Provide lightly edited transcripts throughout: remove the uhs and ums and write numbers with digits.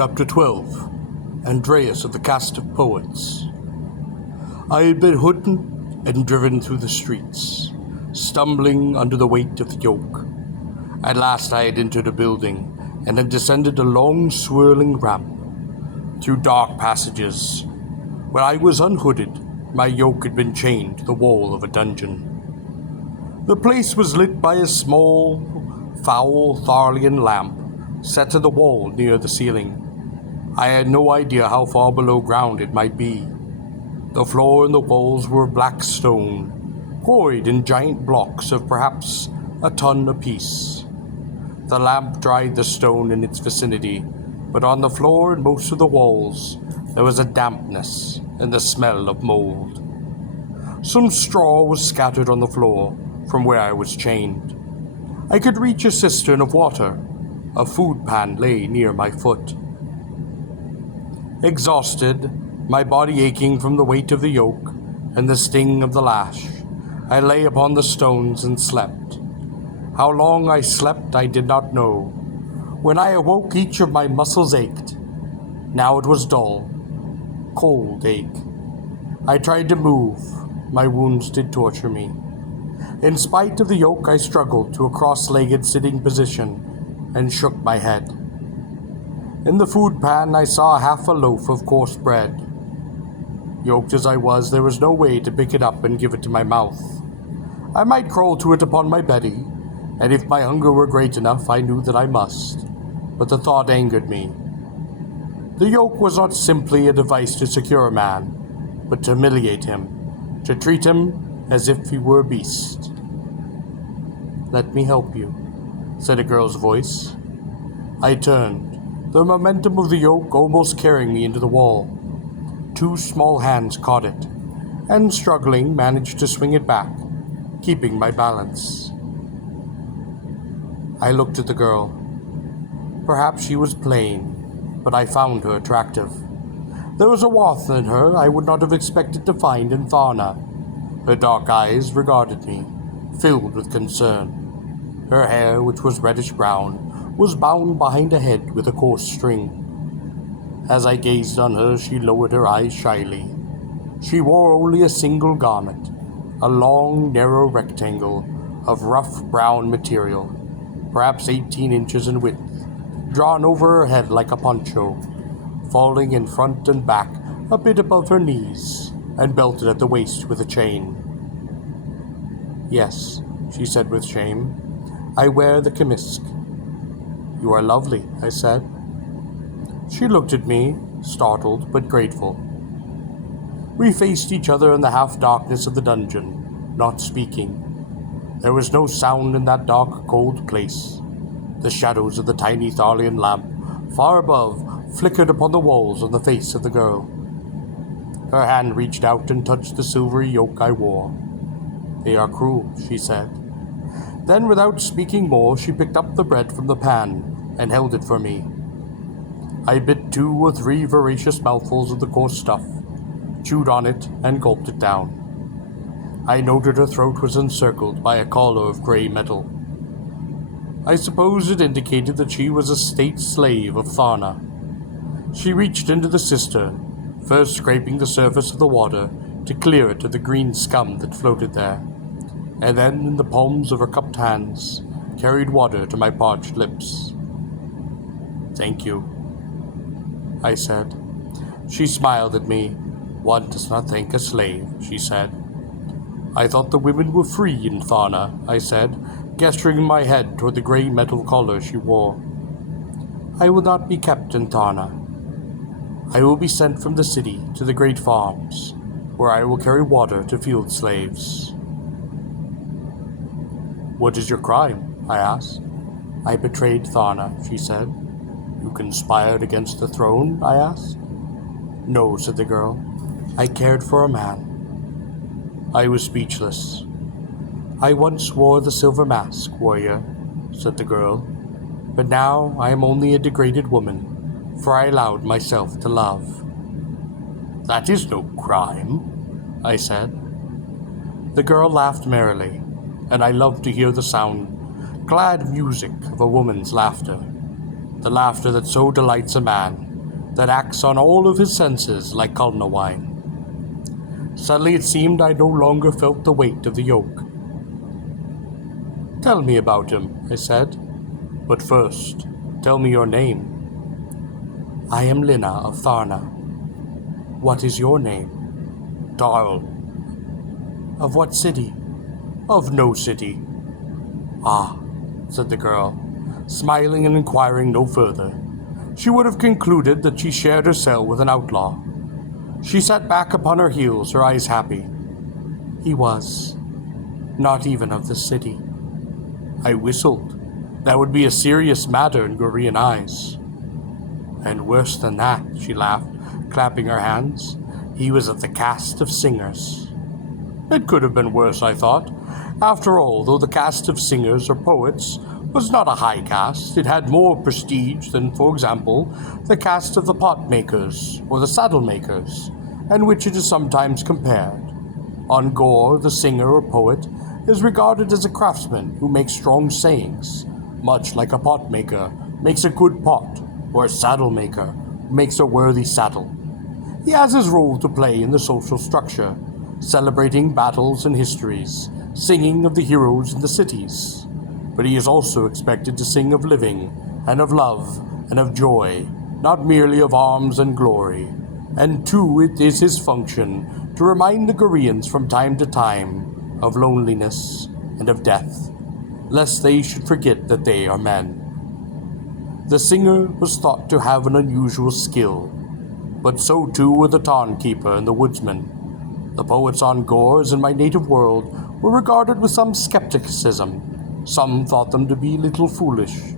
Chapter 12. Andreas of the Cast of Poets. I had been hooden and driven through the streets, stumbling under the weight of the yoke. At last I had entered a building and had descended a long swirling ramp through dark passages. When I was unhooded, my yoke had been chained to the wall of a dungeon. The place was lit by a small, foul Tharlian lamp set to the wall near the ceiling. I had no idea how far below ground it might be. The floor and the walls were black stone, quarried in giant blocks of perhaps a ton apiece. The lamp dried the stone in its vicinity, but on the floor and most of the walls there was a dampness and the smell of mold. Some straw was scattered on the floor from where I was chained. I could reach a cistern of water. A food pan lay near my foot. Exhausted, my body aching from the weight of the yoke and the sting of the lash, I lay upon the stones and slept. How long I slept I did not know. When I awoke, each of my muscles ached. Now it was dull, cold ache. I tried to move. My wounds did torture me. In spite of the yoke, I struggled to a cross-legged sitting position and shook my head. In the food pan, I saw half a loaf of coarse bread. Yoked as I was, there was no way to pick it up and give it to my mouth. I might crawl to it upon my belly, and if my hunger were great enough, I knew that I must. But the thought angered me. The yoke was not simply a device to secure a man, but to humiliate him, to treat him as if he were a beast. "Let me help you," said a girl's voice. I turned, the momentum of the yoke almost carrying me into the wall. Two small hands caught it, and struggling managed to swing it back, keeping my balance. I looked at the girl. Perhaps she was plain, but I found her attractive. There was a warmth in her I would not have expected to find in Tharna. Her dark eyes regarded me, filled with concern. Her hair, which was reddish-brown, was bound behind a head with a coarse string. As I gazed on her, she lowered her eyes shyly. She wore only a single garment, a long, narrow rectangle of rough brown material, perhaps 18 inches in width, drawn over her head like a poncho, falling in front and back a bit above her knees, and belted at the waist with a chain. "Yes," she said with shame. "I wear the kemisk." "You are lovely," I said. She looked at me, startled but grateful. We faced each other in the half-darkness of the dungeon, not speaking. There was no sound in that dark, cold place. The shadows of the tiny Tharlian lamp, far above, flickered upon the walls on the face of the girl. Her hand reached out and touched the silvery yoke I wore. "They are cruel," she said. Then, without speaking more, she picked up the bread from the pan and held it for me. I bit 2 or 3 voracious mouthfuls of the coarse stuff, chewed on it, and gulped it down. I noted her throat was encircled by a collar of gray metal. I suppose it indicated that she was a state slave of Tharna. She reached into the cistern, first scraping the surface of the water to clear it of the green scum that floated there, and then, in the palms of her cupped hands, carried water to my parched lips. "Thank you," I said. She smiled at me. "One does not thank a slave," she said. "I thought the women were free in Tharna," I said, gesturing my head toward the gray metal collar she wore. "I will not be kept in Tharna. I will be sent from the city to the great farms, where I will carry water to field slaves." "What is your crime?" I asked. "I betrayed Tharna," she said. "You conspired against the throne?" I asked. "No," said the girl. "I cared for a man." I was speechless. "I once wore the silver mask, warrior," said the girl, "but now I am only a degraded woman, for I allowed myself to love." "That is no crime," I said. The girl laughed merrily, and I loved to hear the sound, glad music of a woman's laughter, the laughter that so delights a man that acts on all of his senses like Culna wine. Suddenly it seemed I no longer felt the weight of the yoke. "Tell me about him," I said. "But first, tell me your name." "I am Lina of Tharna. What is your name?" "Darl." "Of what city?" "Of no city." "Ah," said the girl, smiling and inquiring no further. She would have concluded that she shared her cell with an outlaw. She sat back upon her heels, her eyes happy. "He was. Not even of the city." I whistled. That would be a serious matter in Gorean eyes. "And worse than that," she laughed, clapping her hands. "He was of the caste of singers." It could have been worse, I thought. After all, though the caste of singers or poets was not a high caste, it had more prestige than, for example, the caste of the pot makers or the saddle makers, and which it is sometimes compared. On Gor, the singer or poet is regarded as a craftsman who makes strong sayings, much like a pot maker makes a good pot, or a saddle maker makes a worthy saddle. He has his role to play in the social structure, celebrating battles and histories, singing of the heroes in the cities. But he is also expected to sing of living, and of love, and of joy, not merely of arms and glory. And too, it is his function to remind the Goreans from time to time of loneliness and of death, lest they should forget that they are men. The singer was thought to have an unusual skill, but so too were the Tarn Keeper and the woodsman. The poets on Gor, as in my native world, were regarded with some skepticism. Some thought them to be a little foolish,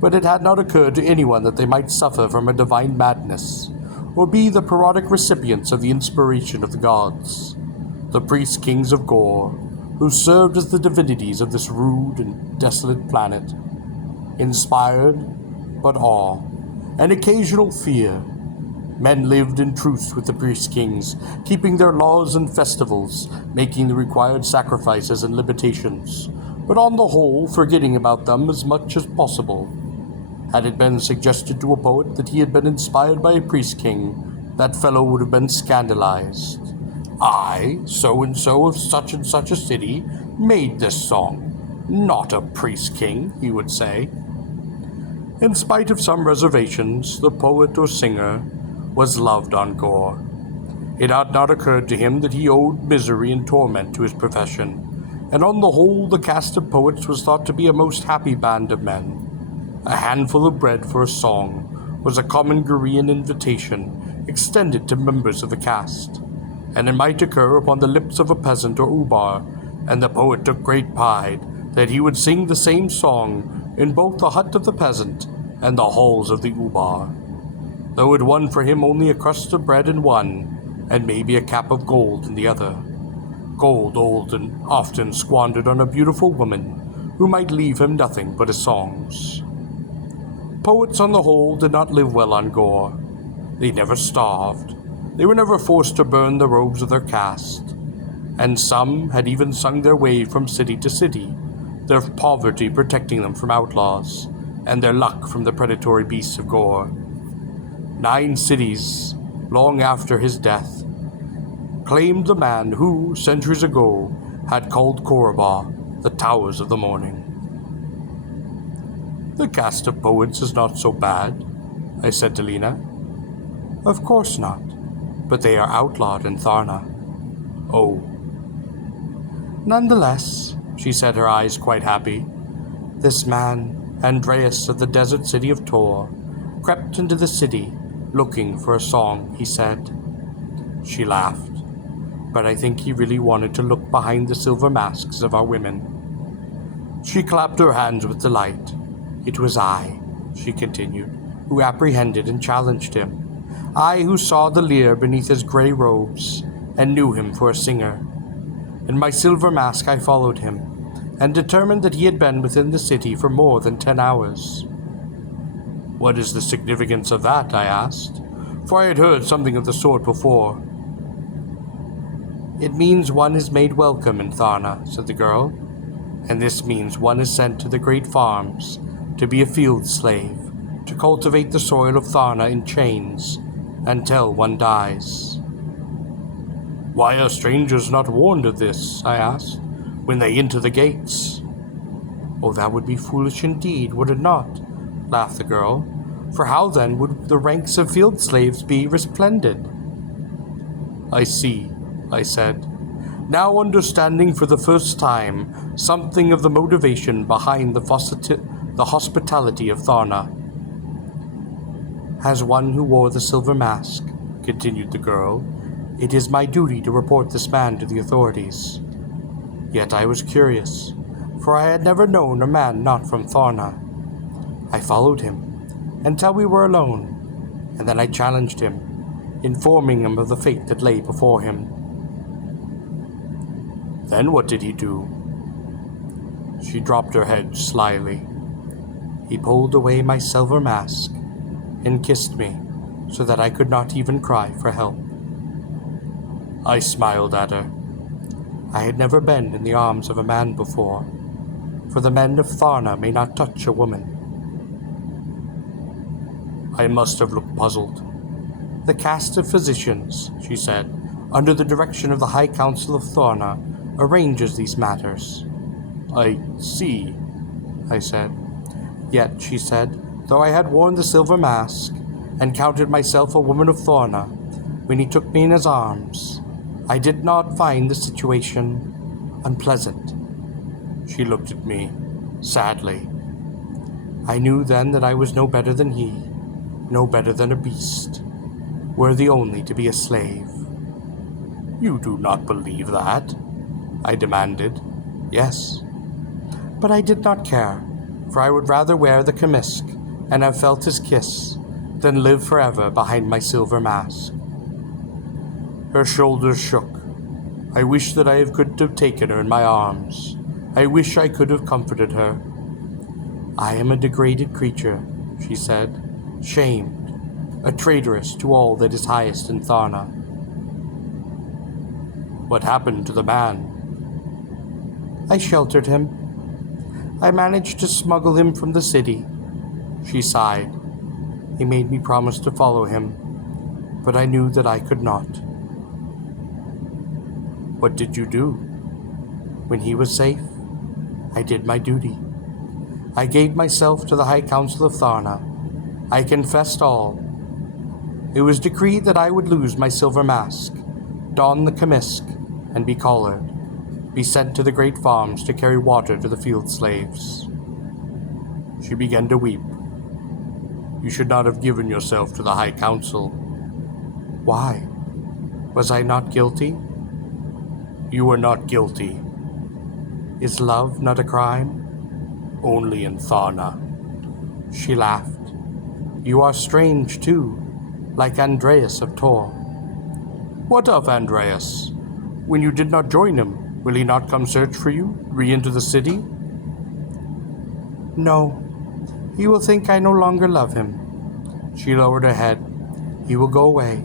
but it had not occurred to anyone that they might suffer from a divine madness, or be the parodic recipients of the inspiration of the gods, the priest-kings of Gor, who served as the divinities of this rude and desolate planet. Inspired, but awe, and occasional fear, men lived in truce with the priest-kings, keeping their laws and festivals, making the required sacrifices and liberations, but on the whole forgetting about them as much as possible. Had it been suggested to a poet that he had been inspired by a priest-king, that fellow would have been scandalized. "I, so-and-so of such and such a city, made this song. Not a priest-king," he would say. In spite of some reservations, the poet or singer was loved on Gor. It had not occurred to him that he owed misery and torment to his profession, and on the whole the caste of poets was thought to be a most happy band of men. A handful of bread for a song was a common Gorean invitation extended to members of the caste, and it might occur upon the lips of a peasant or ubar, and the poet took great pride that he would sing the same song in both the hut of the peasant and the halls of the ubar, though it won for him only a crust of bread in one, and maybe a cap of gold in the other. Gold old and often squandered on a beautiful woman who might leave him nothing but his songs. Poets on the whole did not live well on Gor. They never starved. They were never forced to burn the robes of their caste, and some had even sung their way from city to city, their poverty protecting them from outlaws, and their luck from the predatory beasts of Gor. 9 cities, long after his death, claimed the man who, centuries ago, had called Koraba the Towers of the Morning. "The caste of poets is not so bad," I said to Lina. "Of course not, but they are outlawed in Tharna." "Oh." "Nonetheless," she said, her eyes quite happy, "this man, Andreas of the desert city of Tor, crept into the city looking for a song, he said." She laughed, but I think he really wanted to look behind the silver masks of our women. She clapped her hands with delight. "It was I," she continued, "who apprehended and challenged him. I who saw the leer beneath his grey robes and knew him for a singer. In my silver mask I followed him, and determined that he had been within the city for more than 10 hours. "What is the significance of that?" I asked, for I had heard something of the sort before. "It means one is made welcome in Tharna," said the girl, "and this means one is sent to the great farms to be a field slave, to cultivate the soil of Tharna in chains until one dies. Why are strangers not warned of this, I asked, when they enter the gates? Oh, that would be foolish indeed, would it not? Laughed the girl. For how then would the ranks of field slaves be resplendent? I see, I said, now understanding for the first time something of the motivation behind the hospitality of Tharna. As one who wore the silver mask, continued the girl, it is my duty to report this man to the authorities. Yet I was curious, for I had never known a man not from Tharna. I followed him until we were alone, and then I challenged him, informing him of the fate that lay before him. Then what did he do? She dropped her head slyly. He pulled away my silver mask and kissed me so that I could not even cry for help. I smiled at her. I had never been in the arms of a man before, for the men of Tharna may not touch a woman. I must have looked puzzled. The caste of physicians, she said, under the direction of the High Council of Tharna, arranges these matters. I see, I said. Yet, she said, though I had worn the silver mask and counted myself a woman of Tharna, when he took me in his arms, I did not find the situation unpleasant. She looked at me, sadly. I knew then that I was no better than he, no better than a beast, worthy only to be a slave. You do not believe that? I demanded. Yes. But I did not care, for I would rather wear the kamisk and have felt his kiss than live forever behind my silver mask. Her shoulders shook. I wish that I could have taken her in my arms. I wish I could have comforted her. I am a degraded creature, she said, shamed, a traitoress to all that is highest in Tharna. What happened to the man? I sheltered him. I managed to smuggle him from the city. She sighed. He made me promise to follow him, but I knew that I could not. What did you do? When he was safe, I did my duty. I gave myself to the High Council of Tharna. I confessed all. It was decreed that I would lose my silver mask, don the kamisk, and be collared, be sent to the great farms to carry water to the field slaves. She began to weep. You should not have given yourself to the High Council. Why? Was I not guilty? You were not guilty. Is love not a crime? Only in Tharna. She laughed. You are strange, too, like Andreas of Tor. What of Andreas? When you did not join him, will he not come search for you, re-enter the city? No. He will think I no longer love him. She lowered her head. He will go away.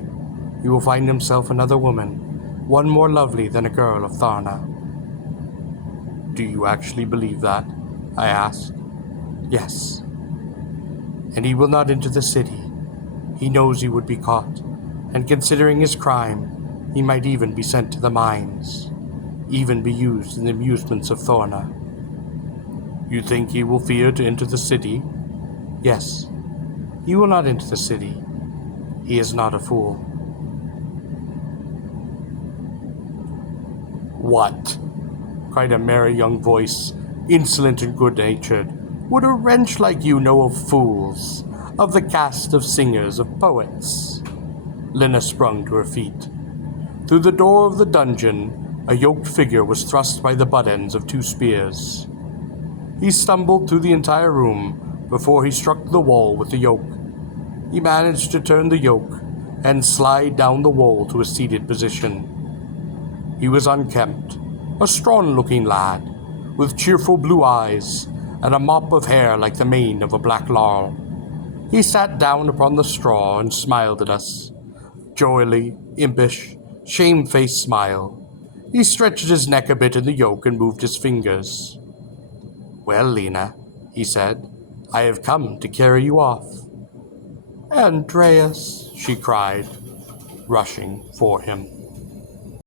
He will find himself another woman, one more lovely than a girl of Tharna. Do you actually believe that? I asked. Yes. And he will not enter the city. He knows he would be caught, and considering his crime, he might even be sent to the mines, even be used in the amusements of Tharna. You think he will fear to enter the city? Yes. He will not enter the city. He is not a fool. What? Cried a merry young voice, insolent and good-natured. Would a wretch like you know of fools, of the caste of singers, of poets? Lena sprung to her feet. Through the door of the dungeon, a yoked figure was thrust by the butt ends of two spears. He stumbled through the entire room before he struck the wall with the yoke. He managed to turn the yoke and slide down the wall to a seated position. He was unkempt, a strong-looking lad, with cheerful blue eyes and a mop of hair like the mane of a black laurel. He sat down upon the straw and smiled at us. Joyily, impish, shamefaced smile. He stretched his neck a bit in the yoke and moved his fingers. Well, Lena, he said, I have come to carry you off. Andreas, she cried, rushing for him.